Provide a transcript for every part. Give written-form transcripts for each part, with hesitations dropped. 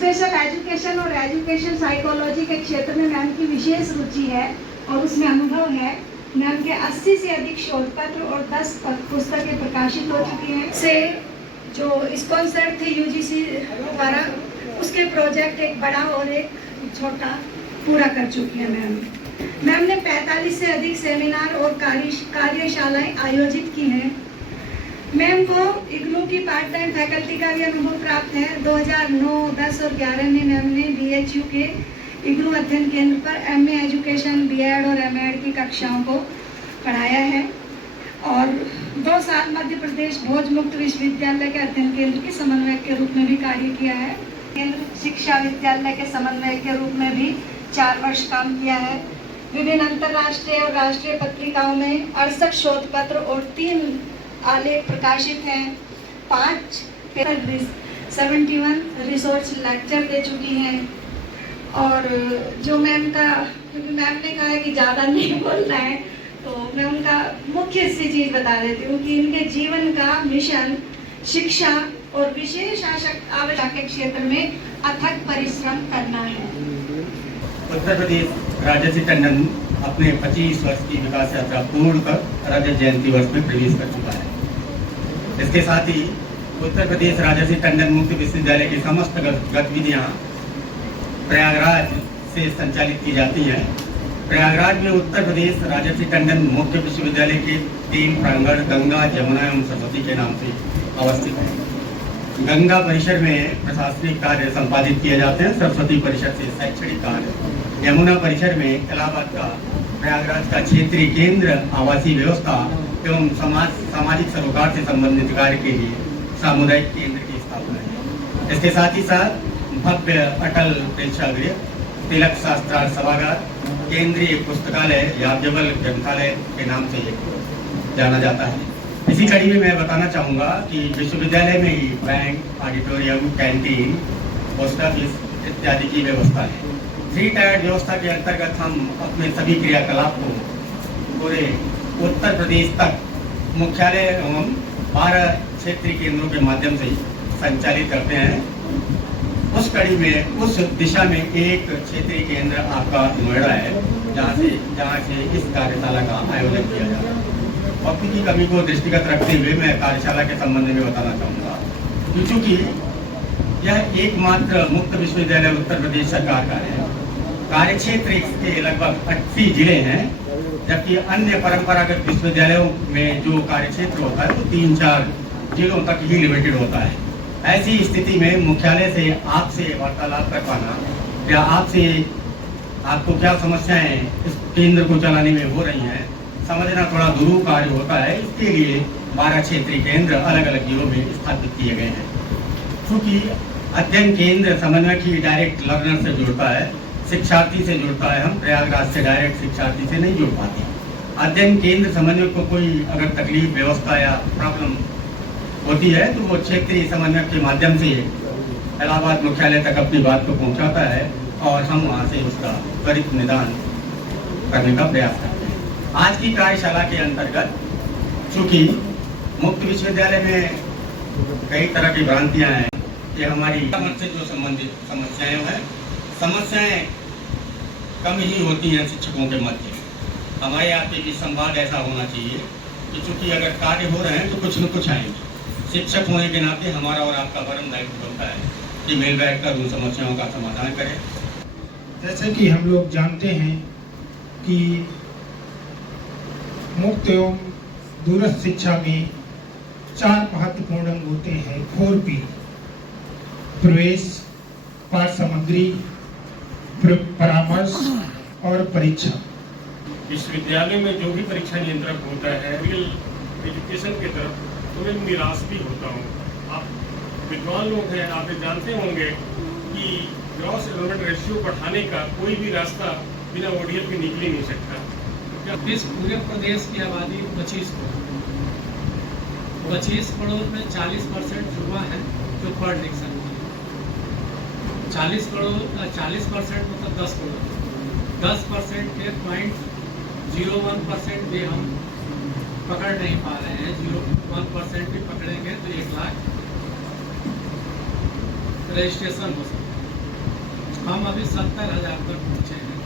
Special education और education psychology के क्षेत्र में मैम की विशेष रुचि है और उसमें अनुभव है। मैम के 80 से अधिक शोध पत्र और 10 पुस्तकें प्रकाशित हो चुकी हैं। से जो स्पॉन्सर्ड थे यूजीसी द्वारा, उसके प्रोजेक्ट एक बड़ा और एक छोटा पूरा कर चुकी है मैम। मैम ने 45 से अधिक सेमिनार और कार्यशालाएं आयोजित की हैं। मैम को इग्नू की पार्ट टाइम फैकल्टी का भी अनुभव प्राप्त है। 2009, 10 और 11 में मैम ने BHU के इग्नू अध्ययन केंद्र पर MA एजुकेशन, B.Ed और M.Ed की कक्षाओं को पढ़ाया है और 2 साल मध्य प्रदेश भोज मुक्त विश्वविद्यालय के अध्ययन केंद्र के समन्वयक के रूप में भी कार्य किया है। केंद्र शिक्षा विद्यालय के समन्वयक के रूप में भी 4 वर्ष काम किया है। विभिन्न अंतर्राष्ट्रीय और राष्ट्रीय पत्रिकाओं में 68 शोध पत्र और 3 आलेख प्रकाशित हैं। 71 रिसोर्स लेक्चर दे चुकी हैं। और जो मैम का, क्योंकि मैम ने कहा है कि ज़्यादा नहीं बोलना है, तो मैं उनका मुख्य सी चीज़ बता देती हूँ कि इनके जीवन का मिशन शिक्षा और विशेष आवश्यकता के क्षेत्र में अथक परिश्रम करना है। उत्तर प्रदेश राजर्षि टंडन अपने 25 वर्ष की विकास यात्रा पूर्ण कर रजत जयंती वर्ष में प्रवेश कर चुका है। इसके साथ ही उत्तर प्रदेश राजर्षि टंडन मुक्त विश्वविद्यालय की समस्त गतिविधियां प्रयागराज से संचालित की जाती हैं। प्रयागराज में उत्तर प्रदेश राजर्षि टंडन मुक्त विश्वविद्यालय के 3 प्रांगण गंगा, यमुना एवं सरस्वती के नाम से अवस्थित है। गंगा परिसर में प्रशासनिक कार्य संपादित किए जाते हैं, सरस्वती परिसर से शैक्षणिक कार्य, यमुना परिसर में इलाहाबाद का प्रयागराज का क्षेत्रीय केंद्र आवासीय व्यवस्था एवं सामाजिक सरोकार से संबंधित कार्य के लिए सामुदायिक केंद्र की स्थापना है। इसके साथ ही साथ भव्य अटल प्रेक्षागृह, तिलक शास्त्रार्थ सभागार, केंद्रीय पुस्तकालय याज्ञवल्क्य ग्रंथालय के नाम से जाना जाता है। इसी कड़ी में मैं बताना चाहूँगा कि विश्वविद्यालय में ही bank, auditorium, canteen, post office इत्यादि की व्यवस्था है। 3 टायर व्यवस्था के अंतर्गत हम अपने सभी क्रियाकलाप को पूरे उत्तर प्रदेश तक मुख्यालय एवं 12 क्षेत्रीय केंद्रों के माध्यम से संचालित करते हैं। उस कड़ी में, उस दिशा में एक क्षेत्रीय केंद्र आपका नोएडा है, जहाँ से इस कार्यशाला का आयोजन किया जा रहा है। वक्त की कमी को दृष्टिगत रखते हुए मैं कार्यशाला के संबंध में बताना चाहूँगा, क्योंकि यह एकमात्र मुक्त विश्वविद्यालय उत्तर प्रदेश सरकार का है। कार्यक्षेत्र के लगभग 80 जिले हैं, जबकि अन्य परंपरागत विश्वविद्यालयों में जो कार्यक्षेत्र होता है वो 3-4 जिलों तक ही लिमिटेड होता है। ऐसी स्थिति में मुख्यालय से आपसे वार्तालाप कर पाना या आपको क्या समस्याएं इस केंद्र को चलाने में हो रही हैं, समझना थोड़ा दुरूह कार्य होता है। इसके लिए 12 क्षेत्रीय केंद्र अलग अलग जिलों में स्थापित किए गए हैं। क्योंकि अध्ययन केंद्र समन्वय की डायरेक्ट लर्नर से जुड़ता है, शिक्षार्थी से जुड़ता है। हम प्रयागराज से डायरेक्ट शिक्षार्थी से नहीं जुड़ पाते। अध्ययन केंद्र समन्वय को कोई अगर तकलीफ, व्यवस्था या प्रॉब्लम होती है तो वो क्षेत्रीय समन्वय के माध्यम से इलाहाबाद मुख्यालय तक अपनी बात को पहुंचाता है और हम वहाँ से उसका त्वरित निदान करने का प्रयास करते हैं। आज की कार्यशाला के अंतर्गत चूँकि मुक्त विश्वविद्यालय में कई तरह की भ्रांतियाँ हैं कि हमारी से जो संबंधित समस्याएं कम ही होती हैं शिक्षकों के मध्य। हमारे आपके बीच संवाद ऐसा होना चाहिए कि चूँकि अगर कार्य हो रहे हैं तो कुछ न कुछ आएंगे। शिक्षक होने के नाते हमारा और आपका परम दायित्व बनता है कि मिल बैठ कर उन समस्याओं का समाधान करें। जैसे कि हम लोग जानते हैं कि मुक्त एवं दूरस्थ शिक्षा में 4 महत्वपूर्ण अंग होते हैं। 4P: प्रवेश, पाठ सामग्री, परामर्श और परीक्षा। विश्वविद्यालय में जो भी परीक्षा नियंत्रक होता है रियल एजुकेशन की तरफ, तो मैं निराश भी होता हूँ। आप विद्वान लोग हैं, आप जानते होंगे कि ग्रॉस एनरोलमेंट रेशियो बढ़ाने का कोई भी रास्ता बिना ODL के निकल ही नहीं सकता। इस पूरे प्रदेश की आबादी 25 करोड़ में 40% युवा हैं जो पढ़ लिख सकते हैं। 40% मतलब 10 करोड़। 10% के 0.01% भी हम पकड़ नहीं पा रहे हैं। 0.1% भी पकड़ेंगे तो 1 लाख रजिस्ट्रेशन हो सकता है। हम अभी 70,000 पर पहुँचे हैं।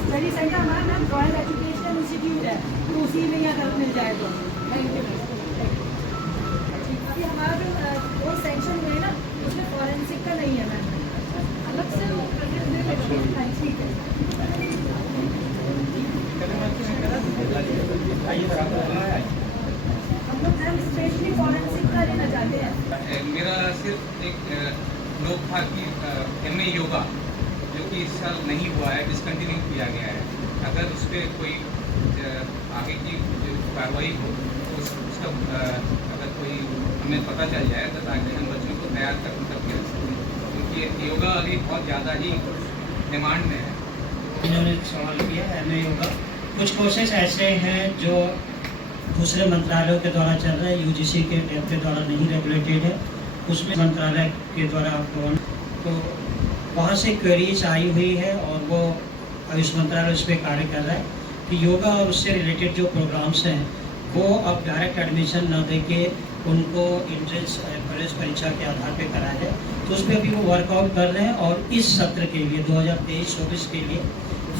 स्टडी सेंटर हमारा नाम रॉयल एजुकेशनल इंस्टीट्यूट है, तो उसी में ही अगर मिल जाए तो थैंक यू। अभी हमारा जो कोर्स सेंक्शन हुए ना, उसमें फॉरेंसिक का नहीं है मैम, अलग से वो क्रेडिट दे देगा। ठीक है, हम लोग मैम स्पेशली फॉरेंसिक का लेना चाहते हैं। मेरा सिर्फ एक लोग था कि MA योगा जो कि इस साल नहीं हुआ है, डिसकंटिन्यू किया गया है। अगर उस पर कोई आगे की जो कार्रवाई हो तो उसका अगर कोई हमें पता चल जाए तो ताकि हम बच्चों को तैयार कर सकते हैं, क्योंकि योगा अभी बहुत ज़्यादा ही डिमांड में है। इन्होंने सवाल किया MA योगा, कुछ कोर्सेज ऐसे हैं जो दूसरे मंत्रालयों के द्वारा चल रहे हैं, UGC के द्वारा नहीं रेगुलेटेड है, उसमें मंत्रालय के द्वारा आपको तो वहाँ से क्वेरीज आई हुई है और वो आयुष मंत्रालय उस पर कार्य कर रहा है कि योगा और उससे रिलेटेड जो प्रोग्राम्स हैं वो अब डायरेक्ट एडमिशन न देके उनको एंट्रेंस प्रवेश परीक्षा के आधार पर कराया जाए। तो उस पर अभी वो वर्कआउट कर रहे हैं और इस सत्र के लिए 2023-24 के लिए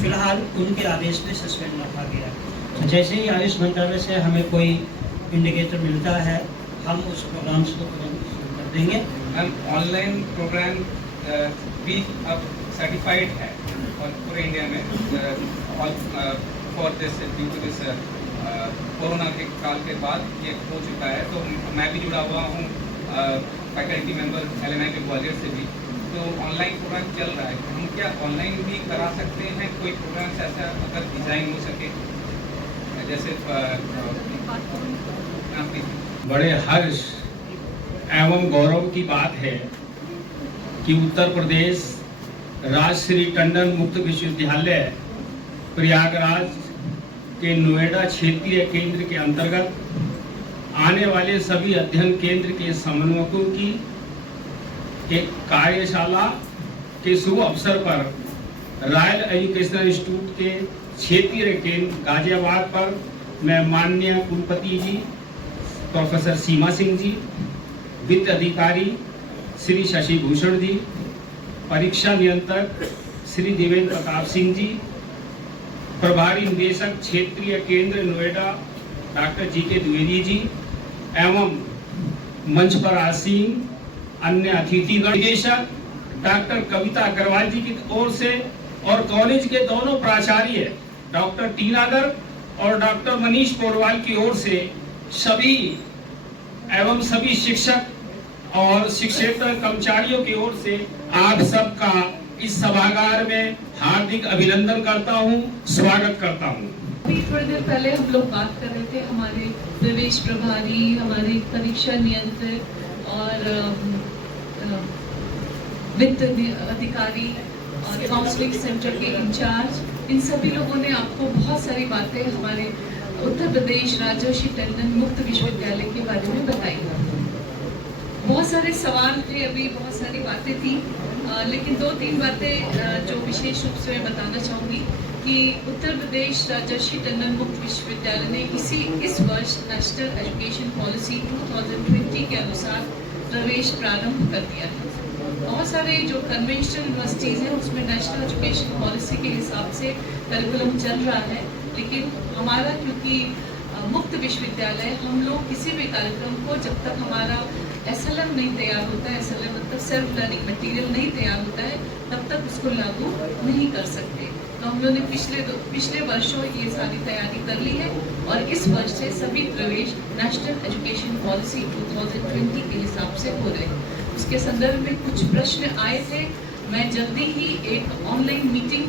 फिलहाल उनके आदेश में सस्पेंड रखा गया है। तो जैसे ही आयुष मंत्रालय से हमें कोई इंडिकेटर मिलता है हम उस प्रोग्राम्स को तुरंत शुरू कर देंगे। मैम ऑनलाइन प्रोग्राम भी अब सर्टिफाइड है और पूरे इंडिया में for this due to this corona के काल के बाद ये हो चुका है। तो मैं भी जुड़ा हुआ हूँ फैकल्टी मेंबर LNI के ग्वालियर से भी, तो ऑनलाइन प्रोग्राम चल रहा है। हम क्या ऑनलाइन भी करा सकते हैं कोई प्रोग्राम ऐसा अगर डिज़ाइन हो सके जैसे बड़े हर्ष एवं गौरव की बात है कि उत्तर प्रदेश राजश्री टंडन मुक्त विश्वविद्यालय प्रयागराज के नोएडा क्षेत्रीय केंद्र के अंतर्गत आने वाले सभी अध्ययन केंद्र के समन्वयकों की एक कार्यशाला के शुभ अवसर पर रॉयल एजुकेशनल इंस्टीट्यूट के क्षेत्रीय केंद्र गाजियाबाद पर मैं माननीय कुलपति जी प्रोफेसर सीमा सिंह जी, वित्त अधिकारी श्री शशि भूषण जी, परीक्षा नियंत्रक श्री देवेंद्र प्रताप सिंह जी, प्रभारी निदेशक क्षेत्रीय केंद्र नोएडा डॉक्टर GK द्विवेदी जी एवं मंच पर आसीन अन्य अतिथिगण, निदेशक डॉक्टर कविता अग्रवाल जी की ओर से और कॉलेज के दोनों प्राचार्य डॉक्टर टीना गर्ग और डॉक्टर मनीष पोरवाल की ओर से सभी एवं सभी शिक्षक और शिक्षेतर कर्मचारियों की ओर से आप सबका इस सभागार में हार्दिक अभिनंदन करता हूं, स्वागत करता हूं। अभी थोड़ी देर पहले हम लोग बात कर रहे थे, हमारे प्रवेश प्रभारी, हमारे परीक्षा नियंत्रक और वित्त अधिकारी और काउंसलिंग सेंटर के इंचार्ज, इन सभी लोगों ने आपको बहुत सारी बातें हमारे उत्तर प्रदेश राजर्षि टंडन मुक्त विश्वविद्यालय के बारे में बताई। बहुत सारे सवाल थे, अभी बहुत सारी बातें थी, लेकिन 2-3 बातें जो विशेष रूप से मैं बताना चाहूँगी कि उत्तर प्रदेश राजर्षि टंडन मुक्त विश्वविद्यालय ने इस वर्ष नेशनल एजुकेशन पॉलिसी 2020 के अनुसार प्रवेश प्रारंभ कर दिया है। बहुत सारे जो कन्वेंशनल यूनिवर्सिटीज़ हैं उसमें नेशनल एजुकेशन पॉलिसी के हिसाब से करिकुलम चल रहा है, लेकिन हमारा क्योंकि मुक्त विश्वविद्यालय, हम लोग किसी भी कार्यक्रम को जब तक हमारा SLM नहीं तैयार होता है, SLM मतलब सेल्फ लर्निंग मटेरियल नहीं तैयार होता है, तब तक उसको लागू नहीं कर सकते। तो हम लोगों ने पिछले वर्षों ये सारी तैयारी कर ली है और इस वर्ष से सभी प्रवेश नेशनल एजुकेशन पॉलिसी 2020 के हिसाब से हो रहे हैं। उसके संदर्भ में कुछ प्रश्न आए थे, मैं जल्दी ही एक ऑनलाइन मीटिंग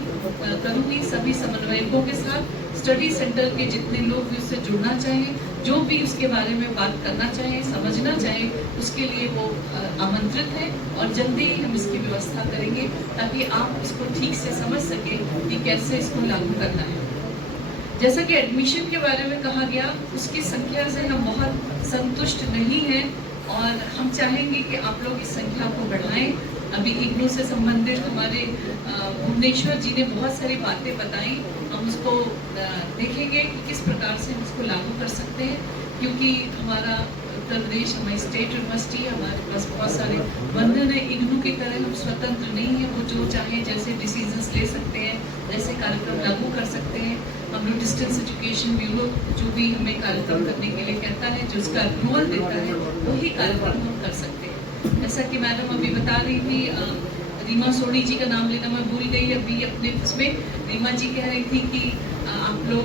करूंगी सभी समन्वयकों के साथ। स्टडी सेंटर के जितने लोग भी उससे जुड़ना चाहें, जो भी उसके बारे में बात करना चाहें, समझना चाहें, उसके लिए वो आमंत्रित है और जल्दी ही हम इसकी व्यवस्था करेंगे ताकि आप इसको ठीक से समझ सकें कि कैसे इसको लागू करना है। जैसा कि एडमिशन के बारे में कहा गया, उसकी संख्या से हम बहुत संतुष्ट नहीं हैं और हम चाहेंगे कि आप लोग इस संख्या को बढ़ाएं। अभी इग्नू से संबंधित हमारे भुवनेश्वर जी ने बहुत सारी बातें बताई, हम उसको देखेंगे कि किस प्रकार से हम इसको लागू कर सकते हैं, क्योंकि हमारा उत्तर प्रदेश हमारी स्टेट यूनिवर्सिटी, हमारे पास बहुत सारे बंधन है। इग्नू की तरह हम स्वतंत्र नहीं है, वो जो चाहे जैसे डिसीजंस ले सकते हैं, जैसे कार्यक्रम लागू कर सकते हैं। हम लोग डिस्टेंस एजुकेशन ब्यूरो जो भी हमें कार्यक्रम करने के लिए कहता है, जो उसका अप्रूवल देता है, वही कार्यक्रम हम कर सकते हैं। ऐसा कि मैडम अभी बता रही थी, रीमा सोनी जी का नाम लेना मैं भूल गई अभी अपने उसमें। रीमा जी कह रही थी कि आप लोग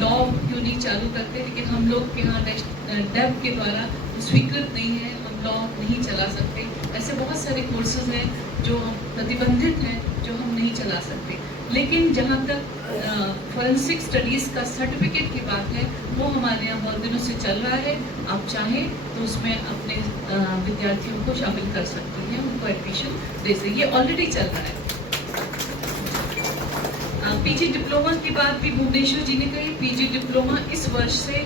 लॉ क्यों नहीं चालू करते, लेकिन हम लोग के यहाँ डेव के द्वारा स्वीकृत नहीं है, हम लॉ नहीं चला सकते। ऐसे बहुत सारे कोर्सेज हैं जो हम प्रतिबंधित हैं, जो हम नहीं चला सकते। लेकिन जहाँ तक फॉरेंसिक स्टडीज़ का सर्टिफिकेट की बात है, वो हमारे यहाँ बहुत दिनों से चल रहा है। आप चाहें तो उसमें अपने विद्यार्थियों को शामिल कर सकती हैं, उनको एडमिशन दे सकते, ये ऑलरेडी चल रहा है। पीजी डिप्लोमा की बात भी भुवनेश्वर जी ने कही। पीजी डिप्लोमा इस वर्ष से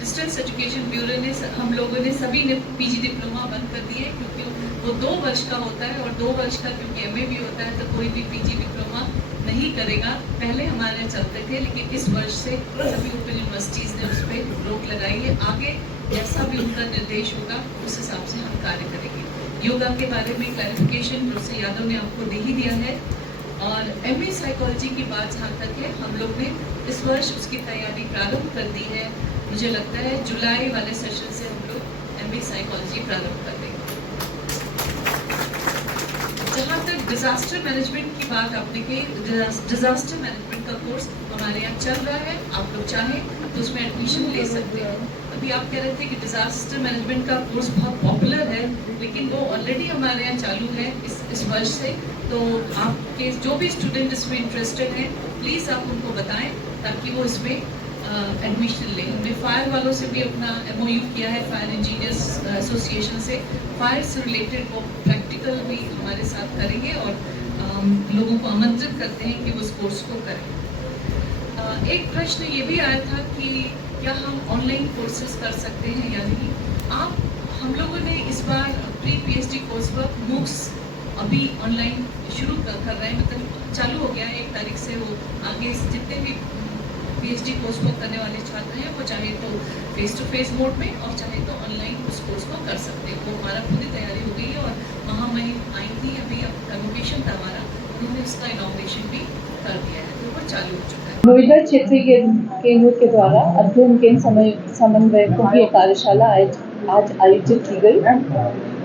डिस्टेंस एजुकेशन ब्यूरो ने, हम लोगों ने सभी ने पीजी डिप्लोमा बंद कर दिए, क्योंकि वो 2 वर्ष का होता है और 2 वर्ष का क्योंकि एमए भी होता है, तो कोई भी पीजी डिप्लोमा नहीं करेगा। पहले हमारे यहाँ चलते थे, लेकिन इस वर्ष से सभी ओपन यूनिवर्सिटीज़ ने उस पर रोक लगाई है। आगे जैसा भी उनका निर्देश होगा उस हिसाब से हम कार्य करेंगे। योगा के बारे में क्लैरिफिकेशन प्रोफेसर यादव ने आपको दे ही दिया है। और एमए साइकोलॉजी की बात जहाँ तक है, हम लोग ने इस वर्ष उसकी तैयारी प्रारंभ कर दी है। मुझे लगता है जुलाई वाले सेशन से हम लोग एमए साइकोलॉजी प्रारंभ कर देंगे। जहाँ तक डिजास्टर मैनेजमेंट की बात आपने की, डिजास्टर मैनेजमेंट का कोर्स हमारे यहाँ चल रहा है। आप लोग चाहें तो उसमें एडमिशन ले सकते हैं। अभी आप कह रहे थे कि डिजास्टर मैनेजमेंट का कोर्स बहुत पॉपुलर है, लेकिन वो ऑलरेडी हमारे यहाँ चालू है इस वर्ष से। तो आपके जो भी स्टूडेंट इसमें इंटरेस्टेड हैं, प्लीज़ आप उनको बताएं ताकि वो इसमें एडमिशन लें। हमने फायर वालों से भी अपना MOU किया है, फायर इंजीनियर्स एसोसिएशन से। फायर से रिलेटेड वो प्रैक्टिकल भी हमारे साथ करेंगे और लोगों को आमंत्रित करते हैं कि वो इस कोर्स को करें। एक प्रश्न ये भी आया था कि क्या हम ऑनलाइन कोर्सेज कर सकते हैं या नहीं। हम लोगों ने इस बार प्री PhD कोर्स पर MOOCs अभी ऑनलाइन शुरू कर रहे हैं, मतलब चालू हो गया है 1 तारीख से। वो आगे जितने भी PhD कोर्स को करने वाले छात्र हैं, वो चाहे तो फेस टू फेस मोड में और चाहे तो ऑनलाइन उस कोर्स को कर सकते हैं। वो हमारा पूरी तैयारी हो गई है और महामहिम आई थी, अभी कन्वोकेशन था हमारा, उन्होंने उसका इनॉग्रेशन भी कर दिया है, तो वो चालू हो चुका है। नोएडा क्षेत्रीय केंद्र के द्वारा अध्ययन केंद्र समन्वयकों की एक कार्यशाला आज आयोजित की गई।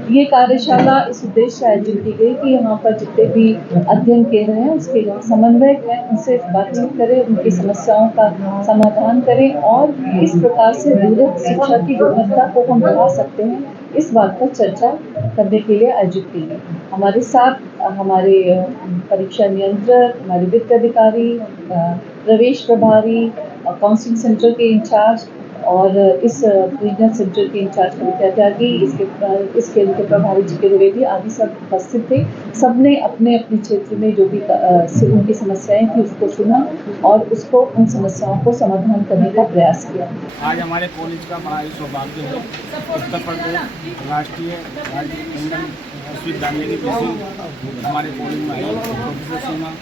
ये कार्यशाला इस उद्देश्य से आयोजित की गई कि यहाँ पर जितने भी अध्ययन केंद्र हैं, उसके जो समन्वयक हैं, उनसे बातचीत करें, उनकी समस्याओं का समाधान करें और किस प्रकार से दूरस्थ शिक्षा की गुणवत्ता को हम बढ़ा सकते हैं, इस बात पर चर्चा करने के लिए आयोजित की गई। हमारे साथ हमारे परीक्षा नियंत्रक, हमारे वित्त अधिकारी, प्रवेश प्रभारी, काउंसलिंग सेंटर के इंचार्ज और इस रीजनल सेंटर के इंचार्ज कविता त्यागी, इस केंद्र के प्रभारी जी द्विवेदी आदि सब उपस्थित थे। सबने अपने अपने क्षेत्र में जो भी उनकी समस्याएं थी उसको सुना और उसको उन समस्याओं को समाधान करने का प्रयास किया। आज हमारे कॉलेज का बड़ा सौभाग्य है, उत्तर प्रदेश राष्ट्रीय टंडन विश्वविद्यालय की पीसी हमारे कॉलेज में आई प्रोफेसर सीमा,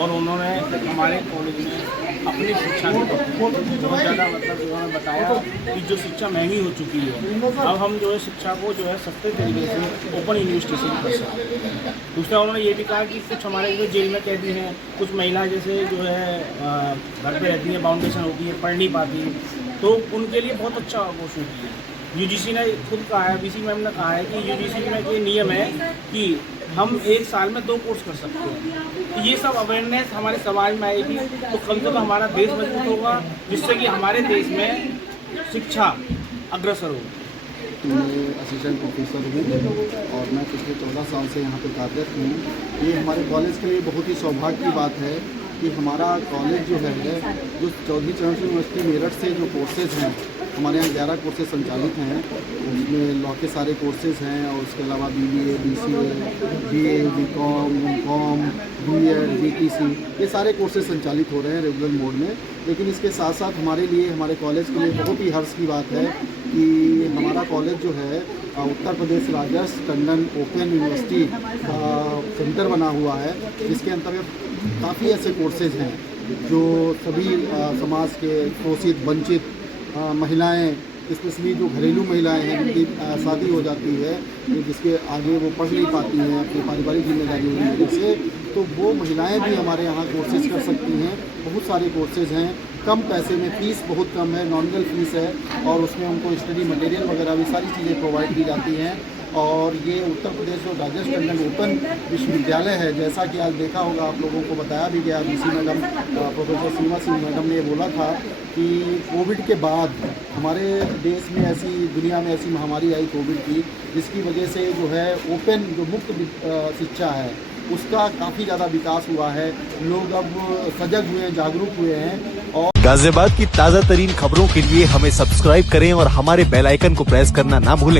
और उन्होंने हमारे कॉलेज में अपनी शिक्षा के बहुत ज़्यादा मतलब उन्होंने बताया कि जो शिक्षा महंगी हो चुकी है, अब हम जो है शिक्षा को जो है सस्ते तरीके से ओपन यूनिवर्सिटी से कर सकते हैं। दूसरा उन्होंने ये भी कहा कि कुछ हमारे जो जेल में कैदी हैं, कुछ महिलाएं जैसे जो है घर पे रहती हैं, बाउंडेशन होती है, पढ़ नहीं पाती, तो उनके लिए बहुत अच्छा अवसर है। UGC ने खुद कहा है, BC मैम ने कहा है कि UGC में ये नियम है कि हम 1 साल में 2 कोर्स कर सकते हैं। तो ये सब अवेयरनेस हमारे समाज में आएगी तो कम से कम हमारा देश मजबूत होगा, जिससे कि हमारे देश में शिक्षा अग्रसर होगी। मैं असिस्टेंट प्रोफेसर हूँ और मैं पिछले 14 साल से यहाँ पर कार्यरत हूँ। ये हमारे कॉलेज के लिए बहुत ही सौभाग्य की बात है कि हमारा कॉलेज जो है, जो चौधरी चरण सिंह यूनिवर्सिटी मेरठ से जो कोर्सेज हैं, हमारे यहाँ 11 कोर्सेज संचालित हैं। उसमें लॉ के सारे कोर्सेज हैं और उसके अलावा BBA, BCA, BA, BCom, MCom, B.Ed, BTC, ये सारे कोर्सेज संचालित हो रहे हैं रेगुलर मोड में। लेकिन इसके साथ साथ हमारे लिए, हमारे कॉलेज के लिए बहुत ही हर्ष की बात है कि हमारा कॉलेज जो है उत्तर प्रदेश राजर्षि टंडन ओपन यूनिवर्सिटी का सेंटर बना हुआ है, जिसके अंतर्गत काफ़ी ऐसे कोर्सेज हैं जो सभी समाज के शोषित वंचित महिलाएं स्पेशली जो घरेलू महिलाएं हैं जिनकी शादी हो जाती है, जिसके आगे वो पढ़ नहीं पाती हैं अपनी पारिवारिक जिम्मेदारियों की वजह से, तो वो महिलाएं भी हमारे यहाँ कोर्सेज कर सकती हैं। बहुत सारे कोर्सेज हैं, कम पैसे में, फीस बहुत कम है, नॉमिनल फीस है, और उसमें उनको स्टडी मटेरियल वगैरह भी सारी चीज़ें प्रोवाइड की जाती हैं। और ये उत्तर प्रदेश जो राजेश टंडन ओपन विश्वविद्यालय है, जैसा कि आज देखा होगा, आप लोगों को बताया भी गया, बीसी मैडम प्रोफेसर सीमा सिंह मैडम ने बोला था कि कोविड के बाद हमारे देश में ऐसी, दुनिया में ऐसी महामारी आई कोविड की, जिसकी वजह से जो है ओपन जो मुक्त शिक्षा है उसका काफ़ी ज़्यादा विकास हुआ है। लोग अब सजग हुए हैं, जागरूक हुए हैं। और गाजियाबाद की ताज़ा तरीन खबरों के लिए हमें सब्सक्राइब करें और हमारे बेल आइकन को प्रेस करना ना भूलें।